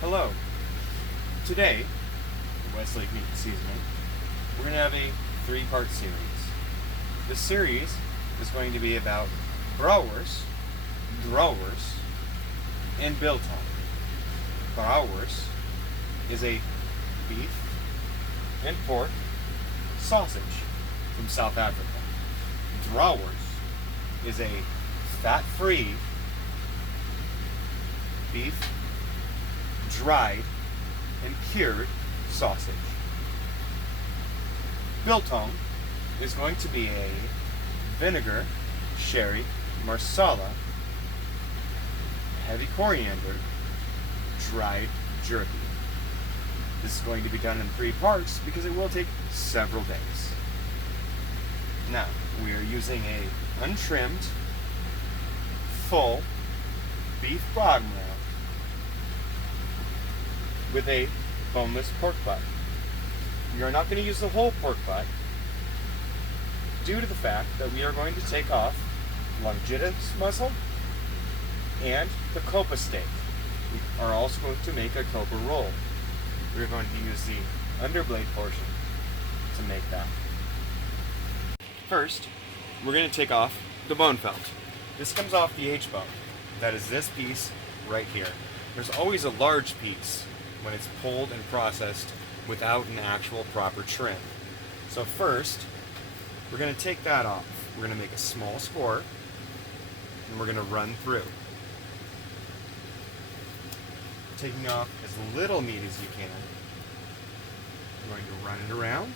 Hello. Today, at Westlake Meat Seasoning, we're going to have a three-part series. This series is going to be about Droe Wors, Droe Wors, and biltong. Droe Wors is a beef and pork sausage from South Africa. Droe Wors is a fat-free beef, dried and cured sausage. Biltong is going to be a vinegar, sherry, marsala, heavy coriander, dried jerky. This is going to be done in 3 parts because it will take several days. Now, we are using a untrimmed, full beef bottom round with a boneless pork butt. We are not going to use the whole pork butt due to the fact that we are going to take off longitis muscle and the copa steak. We are also going to make a copa roll. We are going to use the underblade portion to make that. First, we're going to take off the bone felt. This comes off the H-bone. That is this piece right here. There's always a large piece when it's pulled and processed without an actual proper trim. So first, we're going to take that off. We're going to make a small score, and we're going to run through. Taking off as little meat as you can. We're going to run it around.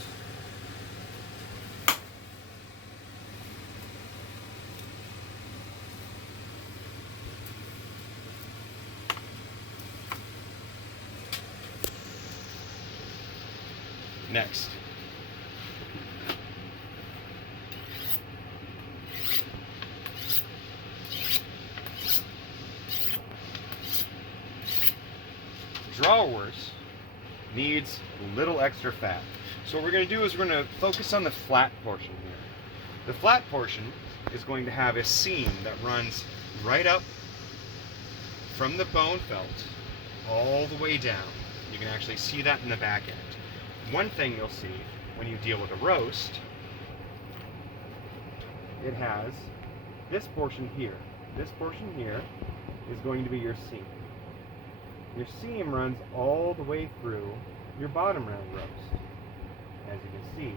Next, Droe Wors needs a little extra fat. So what we're going to do is we're going to focus on the flat portion here. The flat portion is going to have a seam that runs right up from the bone felt all the way down. You can actually see that in the back end. One thing you'll see when you deal with a roast, it has this portion here. This portion here is going to be your seam. Your seam runs all the way through your bottom round roast. As you can see,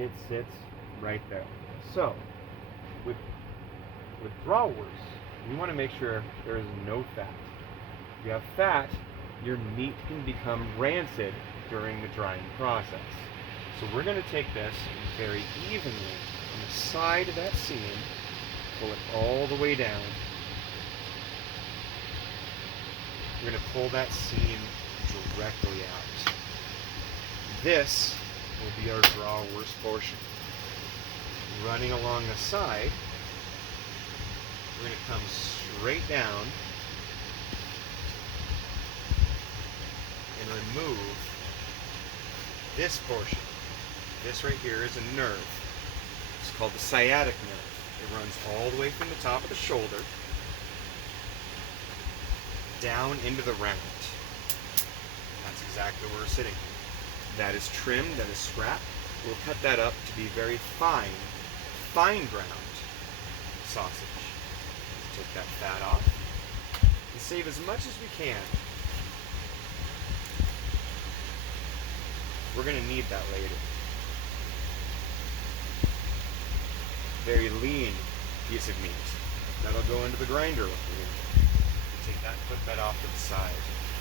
it sits right there. So, with Droe Wors, you want to make sure there is no fat. If you have fat, your meat can become rancid during the drying process. So we're going to take this very evenly on the side of that seam, pull it all the way down. We're going to pull that seam directly out. This will be our Droe Wors portion. Running along the side, we're going to come straight down and remove this portion. This right here is a nerve. It's called the sciatic nerve. It runs all the way from the top of the shoulder down into the round. That's exactly where we're sitting. That is trimmed, that is scrapped. We'll cut that up to be very fine ground sausage. Take that fat off and save as much as we can. We're going to need that later. Very lean piece of meat. That'll go into the grinder over here. Take that, put that off to the side.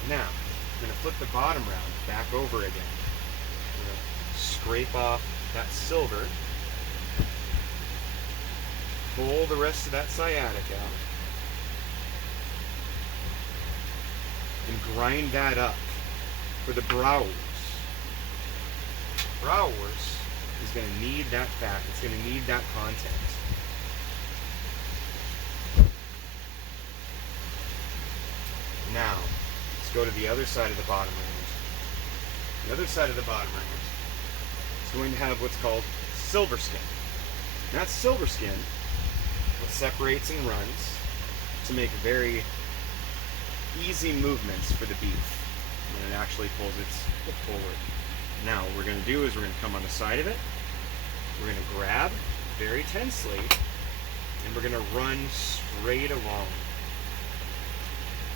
Now, we're going to flip the bottom round back over again. We're going to scrape off that silver. Pull the rest of that sciatic out. And grind that up for the Droe Wors. Droe Wors is going to need that fat. It's going to need that content. Now, let's go to the other side of the bottom round. The other side of the bottom round is going to have what's called silver skin. And that silver skin, what separates and runs to make very easy movements for the beef when it actually pulls its hip forward. Now, what we're going to do is we're going to come on the side of it. We're going to grab very tensely, and we're going to run straight along.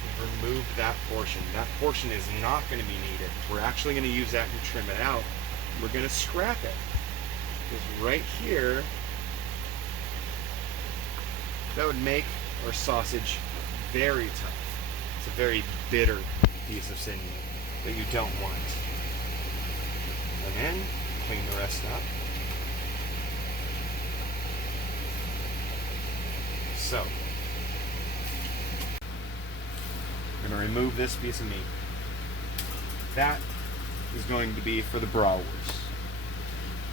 We've removed that portion. That portion is not going to be needed. We're actually going to use that and trim it out. We're going to scrap it. Because right here, that would make our sausage very tough. It's a very bitter piece of sinew that you don't want. And then clean the rest up. So, I'm going to remove this piece of meat. That is going to be for the Droe Wors.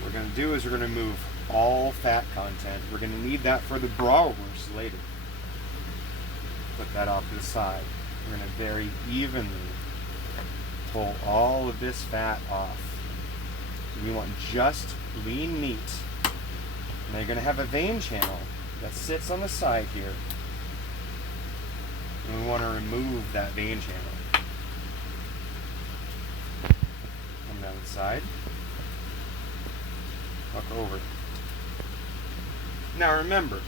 What we're going to do is we're going to remove all fat content. We're going to need that for the Droe Wors later. Put that off to the side. We're going to very evenly pull all of this fat off. We want just lean meat. Now you're going to have a vein channel that sits on the side here. And we want to remove that vein channel. Come down the side. Walk over. Now remember,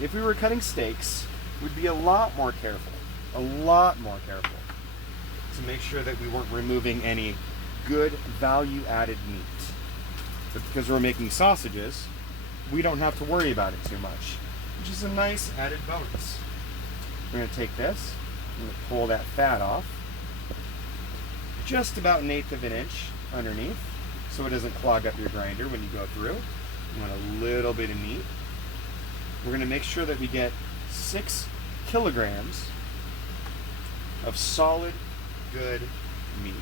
if we were cutting steaks, we'd be a lot more careful to make sure that we weren't removing any good value-added meat. But because we're making sausages, we don't have to worry about it too much, which is a nice added bonus. We're going to take this, I'm going to pull that fat off, just about 1/8 of an inch underneath, so it doesn't clog up your grinder when you go through. You want a little bit of meat. We're going to make sure that we get 6 kilograms of solid, good meat.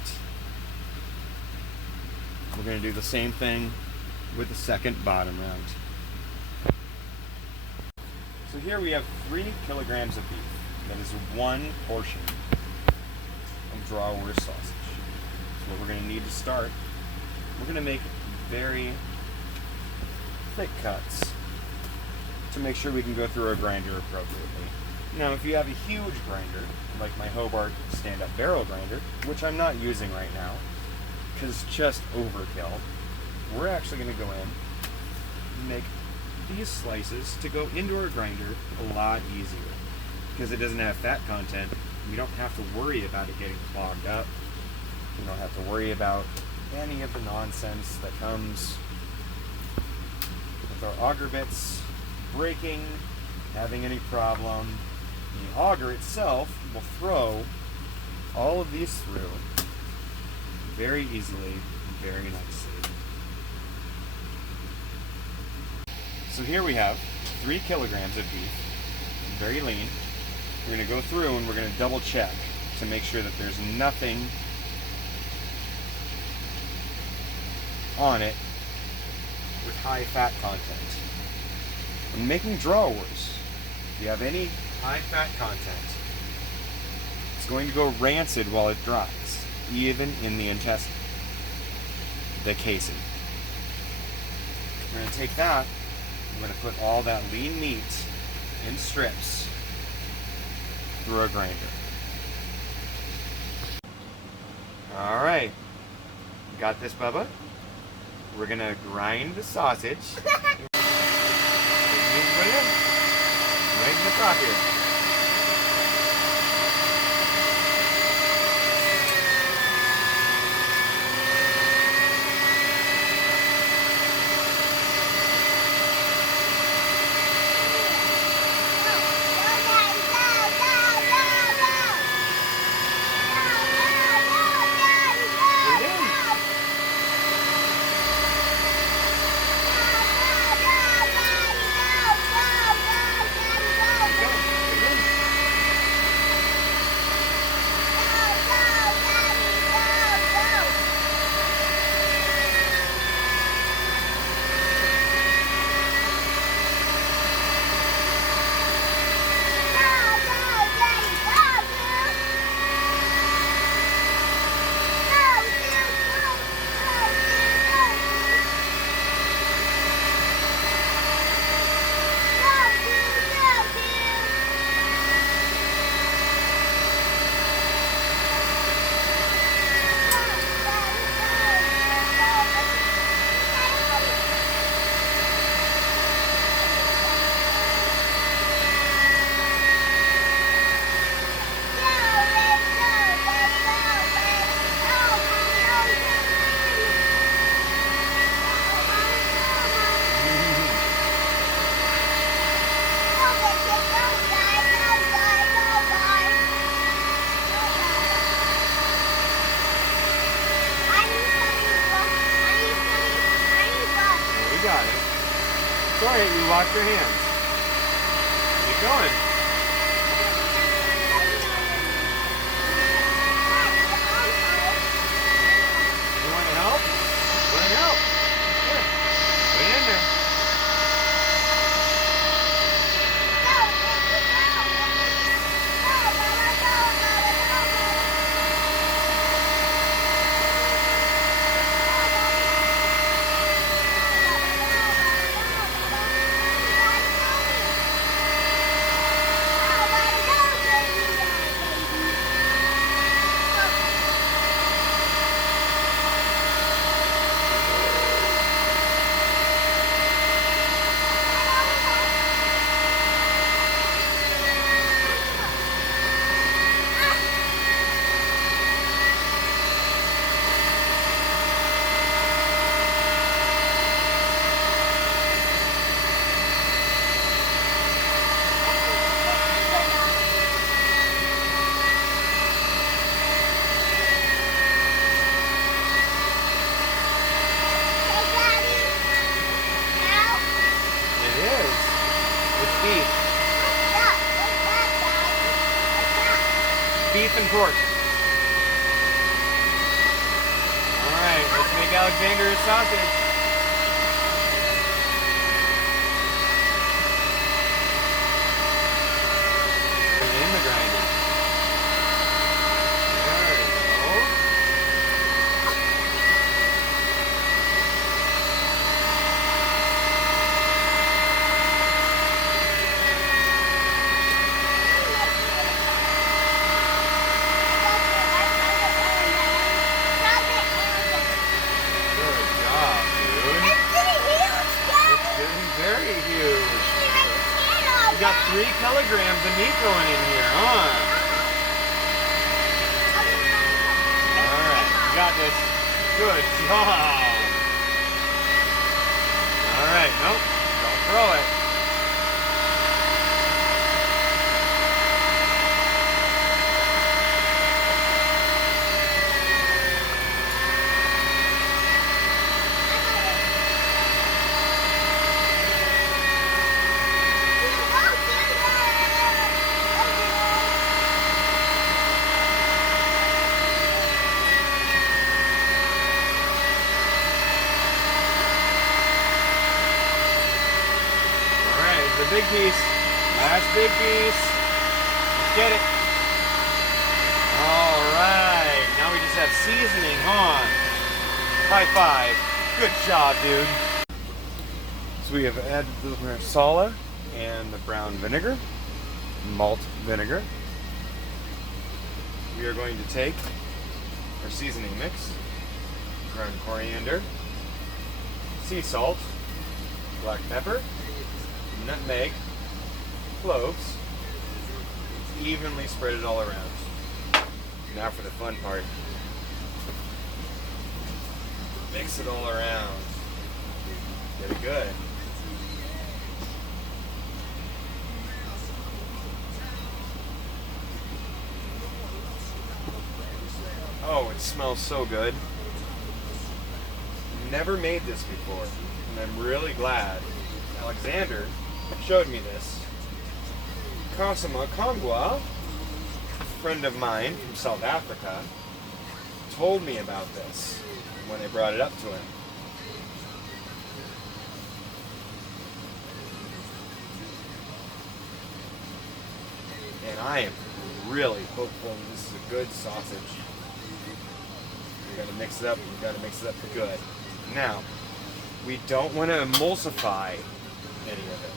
We're going to do the same thing with the second bottom round. So here we have 3 kilograms of beef. That is 1 portion of Droe Wors sausage. So what we're going to need to start, we're going to make very thick cuts to make sure we can go through our grinder appropriately. Now, if you have a huge grinder, like my Hobart stand-up barrel grinder, which I'm not using right now, because it's just overkill, we're actually going to go in and make these slices to go into our grinder a lot easier. Because it doesn't have fat content, we don't have to worry about it getting clogged up. We don't have to worry about any of the nonsense that comes with our auger bits breaking, having any problem. The auger itself will throw all of these through very easily and very nicely. So here we have 3 kilograms of beef, very lean. We're going to go through and we're going to double check to make sure that there's nothing on it with high fat content. When making Droe Wors, if you have any high fat content, it's going to go rancid while it dries, even in the intestine, the casing. We're going to take that, we're going to put all that lean meat in strips through a grinder. All right, got this, Bubba? We're going to grind the sausage. Put it in. Right in the top here. It's alright, you wash your hands. Keep going. You want to help? Want to help? Here. Put it in there. Beef and pork. Alright, let's make Alexander's sausage. Put it in the grinder. There we go. Very huge. You got 3 kilograms of meat going in here, huh? Alright, you got this. Good job. Alright, nope, don't throw it. The big piece. Last big piece. Let's get it. Alright. Now we just have seasoning, huh? High five. Good job, dude. So we have added the marsala and the brown vinegar, malt vinegar. We are going to take our seasoning mix, ground coriander, sea salt, black pepper, nutmeg, cloves, evenly spread it all around. Now for the fun part. Mix it all around. Get it good. Oh, it smells so good. Never made this before, and I'm really glad Alexander showed me this. Kasama Kongwa, a friend of mine from South Africa, told me about this when I brought it up to him. And I am really hopeful this is a good sausage. We're going to mix it up. We've got to mix it up good. Now, we don't want to emulsify any of it.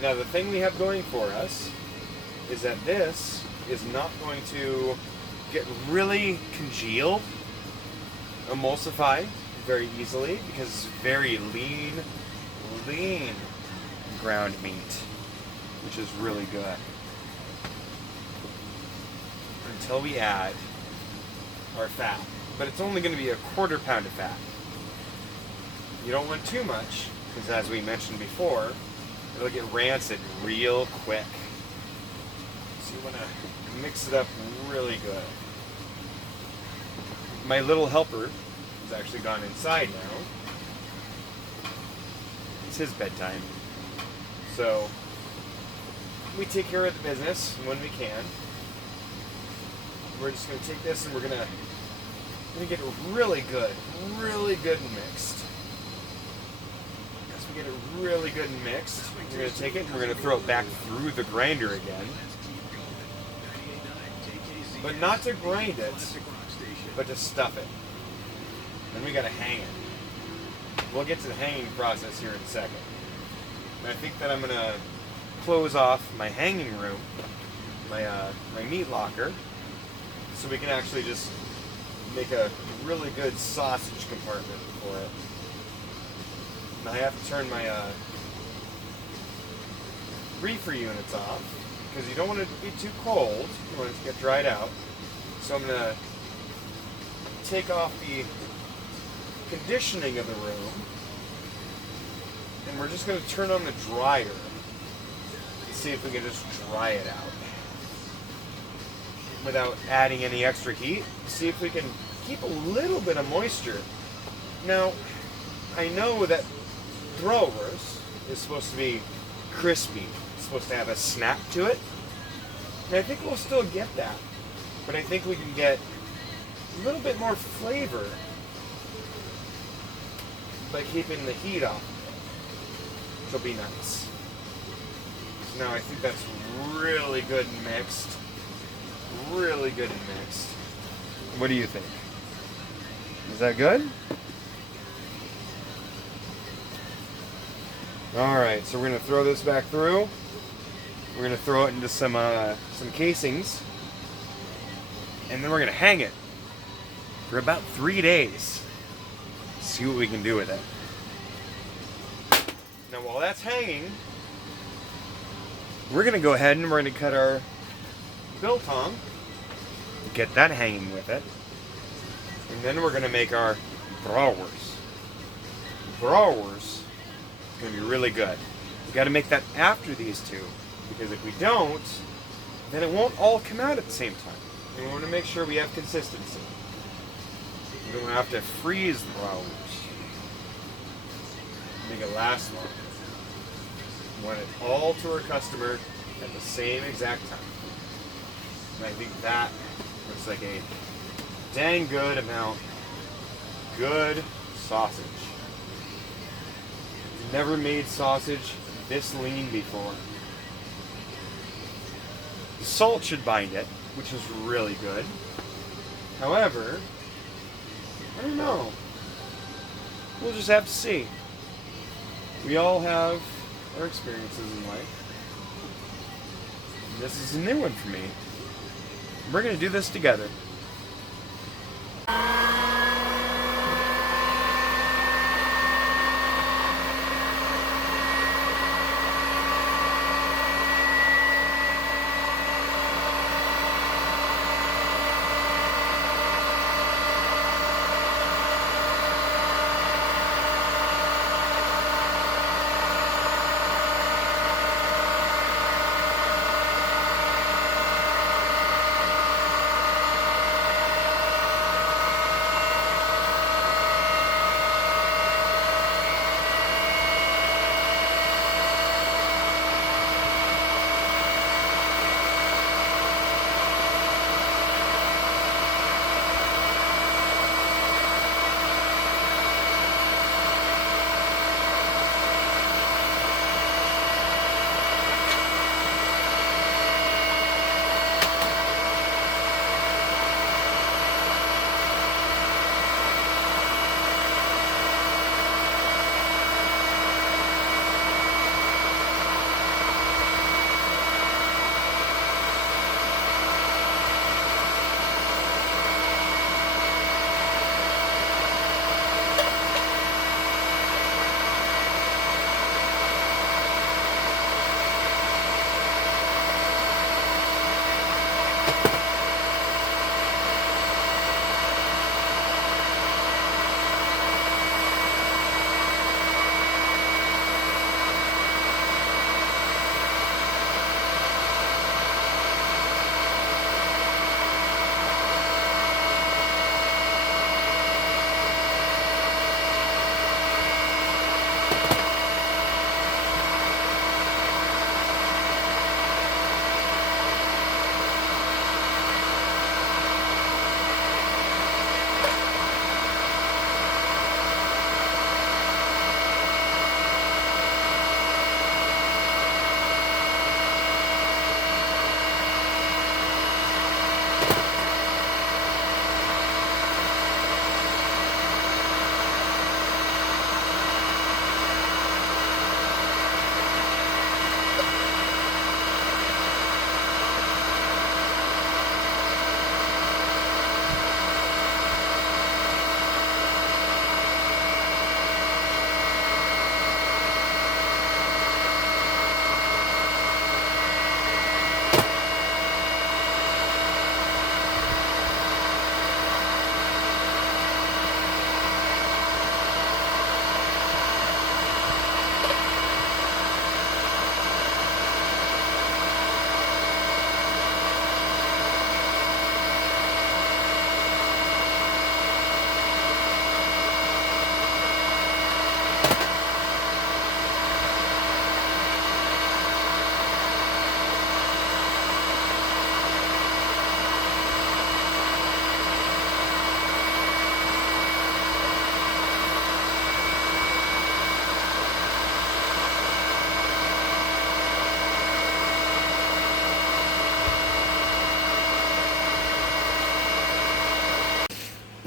Now the thing we have going for us is that this is not going to get really congealed, emulsify very easily because it's very lean ground meat, which is really good. Until we add our fat. But it's only going to be a 1/4 pound of fat. You don't want too much, because as we mentioned before, it'll get rancid real quick. So you want to mix it up really good. My little helper has actually gone inside now. It's his bedtime. So we take care of the business when we can. We're just going to take this and we're going to get it really good and mixed. As we get it really good and mixed, we're going to take it and we're going to throw it back through the grinder again. But not to grind it, but to stuff it. Then we got to hang it. We'll get to the hanging process here in a second. And I think that I'm going to close off my hanging room, my meat locker, so we can actually just make a really good sausage compartment for it. And I have to turn my reefer units off because you don't want it to be too cold. You want it to get dried out. So I'm going to take off the conditioning of the room, and we're just going to turn on the dryer and see if we can just dry it out without adding any extra heat. See if we can keep a little bit of moisture. Now, I know that Droe Wors is supposed to be crispy. It's supposed to have a snap to it. And I think we'll still get that. But I think we can get a little bit more flavor by keeping the heat off, which will be nice. So now I think that's really good and mixed. Really good and mixed. What do you think? Is that good? Alright, so we're going to throw this back through. We're going to throw it into some casings. And then we're going to hang it for about 3 days. See what we can do with it. Now while that's hanging, we're going to go ahead and we're going to cut our biltong, get that hanging with it, and then we're going to make our Droe Wors. Droe Wors is going to be really good. We got to make that after these two, because if we don't, then it won't all come out at the same time. And we want to make sure we have consistency. We don't have to freeze the Droe Wors. Make it last long. We want it all to our customer at the same exact time. And I think that looks like a dang good amount. Good sausage. Never made sausage this lean before. The salt should bind it, which is really good. However, I don't know. We'll just have to see. We all have our experiences in life. This is a new one for me. We're going to do this together.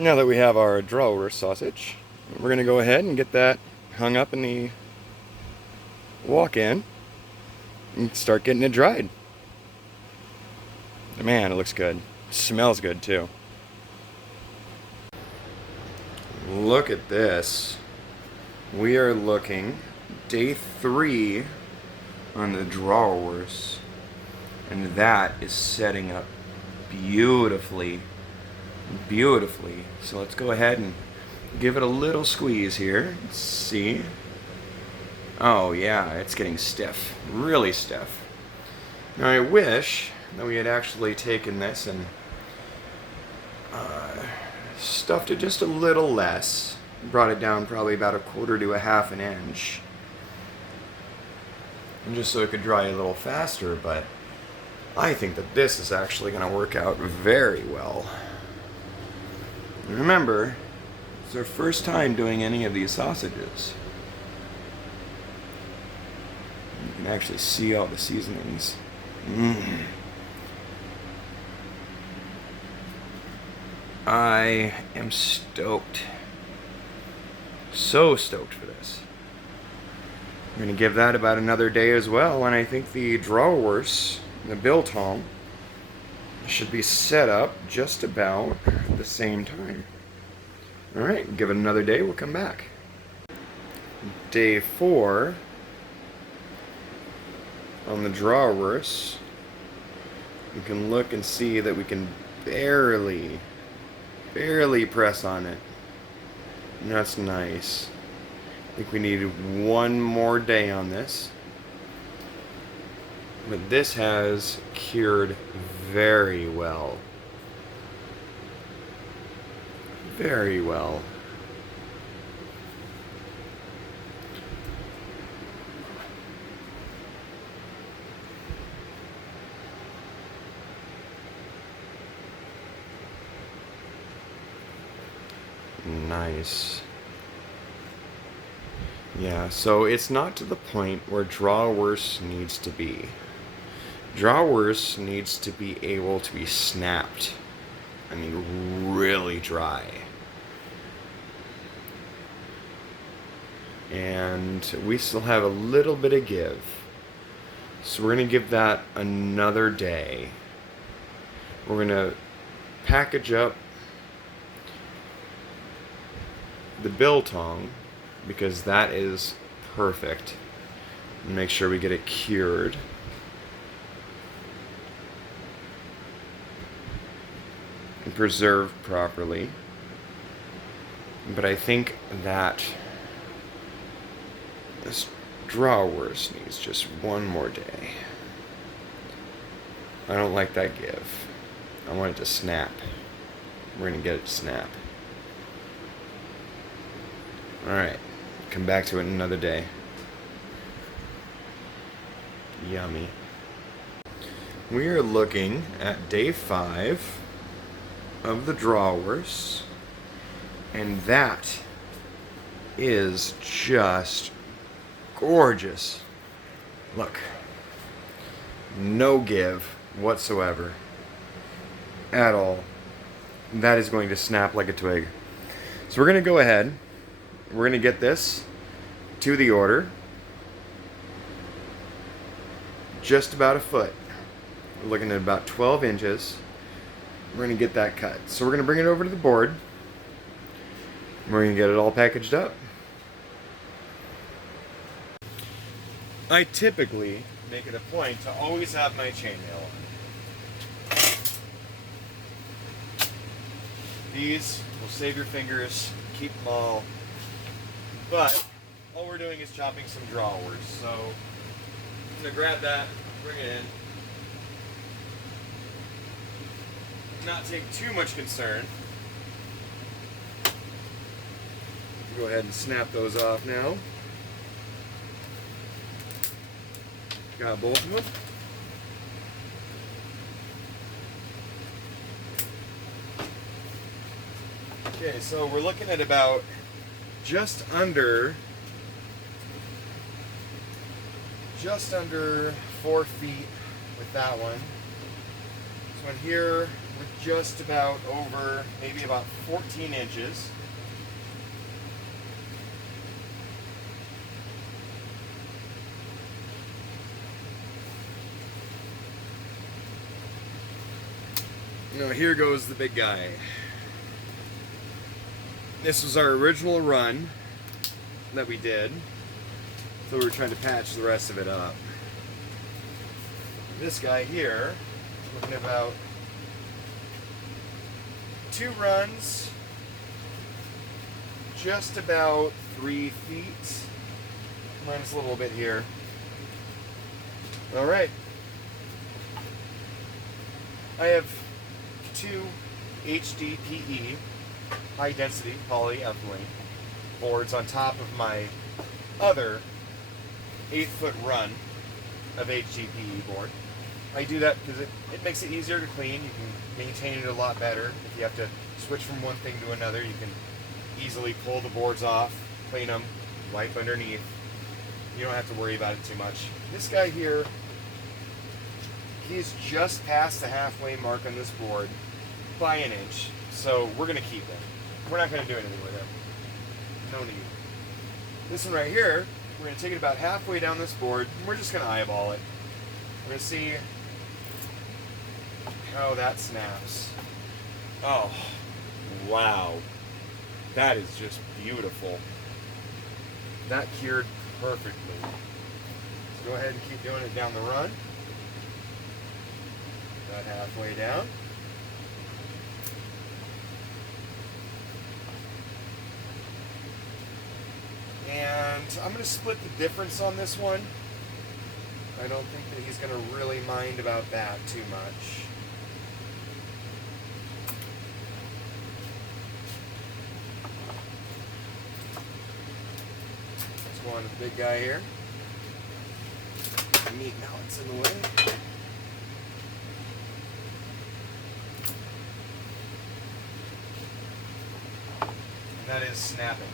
Now that we have our Droe Wors sausage, we're going to go ahead and get that hung up in the walk-in and start getting it dried. Man, it looks good. It smells good too. Look at this. We are looking day 3 on the Droe Wors, and that is setting up beautifully. So let's go ahead and give it a little squeeze here. Let's see. Oh yeah, it's getting stiff, really stiff. Now I wish that we had actually taken this and stuffed it just a little less, brought it down probably about 1/4 to 1/2 an inch, and just so it could dry a little faster, but I think that this is actually going to work out very well. And remember, it's our first time doing any of these sausages. You can actually see all the seasonings. I am stoked. So stoked for this. I'm going to give that about another day as well, and I think the Droe Wors, the biltong, should be set up just about at the same time. Alright, give it another day, we'll come back. Day 4 on the Droe Wors. You can look and see that we can barely press on it. And that's nice. I think we needed one more day on this. But this has cured very well. Very well. Nice. Yeah, so it's not to the point where Droe Wors needs to be. Droe Wors needs to be able to be snapped. I mean, really dry. And we still have a little bit of give. So we're going to give that another day. We're going to package up the biltong, because that is perfect. And make sure we get it cured. And preserved properly. But I think that this Droe Wors needs just one more day. I don't like that give. I want it to snap. We're going to get it to snap. Alright, come back to it another day. Yummy. We are looking at day 5 of the Droe Wors, and that is just gorgeous. Look, no give whatsoever at all. That is going to snap like a twig. So we're going to go ahead. We're going to get this to the order. Just about a foot. We're looking at about 12 inches. We're going to get that cut. So we're going to bring it over to the board. We're going to get it all packaged up. I typically make it a point to always have my chainmail on. These will save your fingers, keep them all. But all we're doing is chopping some Droe Wors. So I'm going to grab that, bring it in. Not take too much concern. Go ahead and snap those off now. Got both of them. Okay, so we're looking at about just under 4 feet with that one. This one here We're just about over, maybe about 14 inches. Now here goes the big guy. This was our original run that we did, so we were trying to patch the rest of it up. This guy here, looking at about 2 runs, just about 3 feet, minus a little bit here. All right. I have 2 HDPE, high density polyethylene boards on top of my other 8-foot run of HDPE board. I do that because it makes it easier to clean. You can maintain it a lot better. If you have to switch from one thing to another, you can easily pull the boards off, clean them, wipe underneath. You don't have to worry about it too much. This guy here, he's just past the halfway mark on this board by an inch, so we're going to keep it. We're not going to do anything with it. No need. This one right here, we're going to take it about halfway down this board, and we're just going to eyeball it. We're going to see how that snaps. Oh, wow. That is just beautiful. That cured perfectly. So go ahead and keep doing it down the run. About halfway down. And I'm going to split the difference on this one. I don't think that he's going to really mind about that too much. Let's go on to the big guy here. The meat mallets in the way. And that is snapping.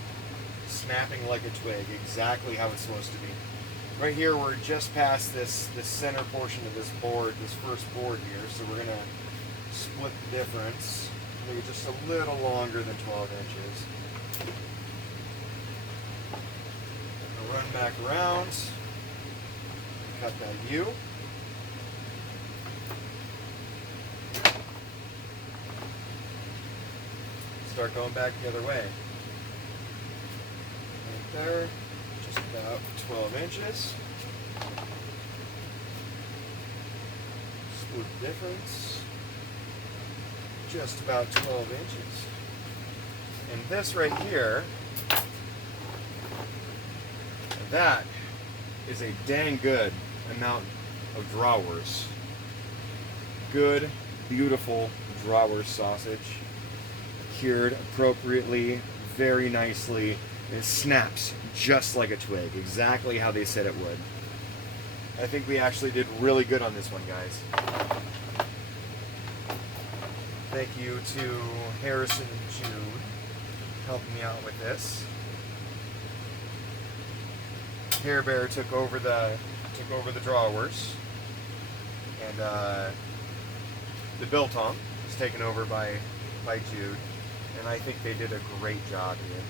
Snapping like a twig, exactly how it's supposed to be. Right here, we're just past this center portion of this board, this first board here, so we're going to split the difference, make it just a little longer than 12 inches. I'll run back around, cut that U. Start going back the other way. There, just about 12 inches. Split the difference, just about 12 inches. And this right here, that is a dang good amount of Droe Wors. Good, beautiful Droe Wors sausage, cured appropriately, very nicely. It snaps just like a twig, exactly how they said it would. I think we actually did really good on this one, guys. Thank you to Harrison and Jude helping me out with this. Hair Bear took over the Droe Wors, and the biltong was taken over by Jude, and I think they did a great job here.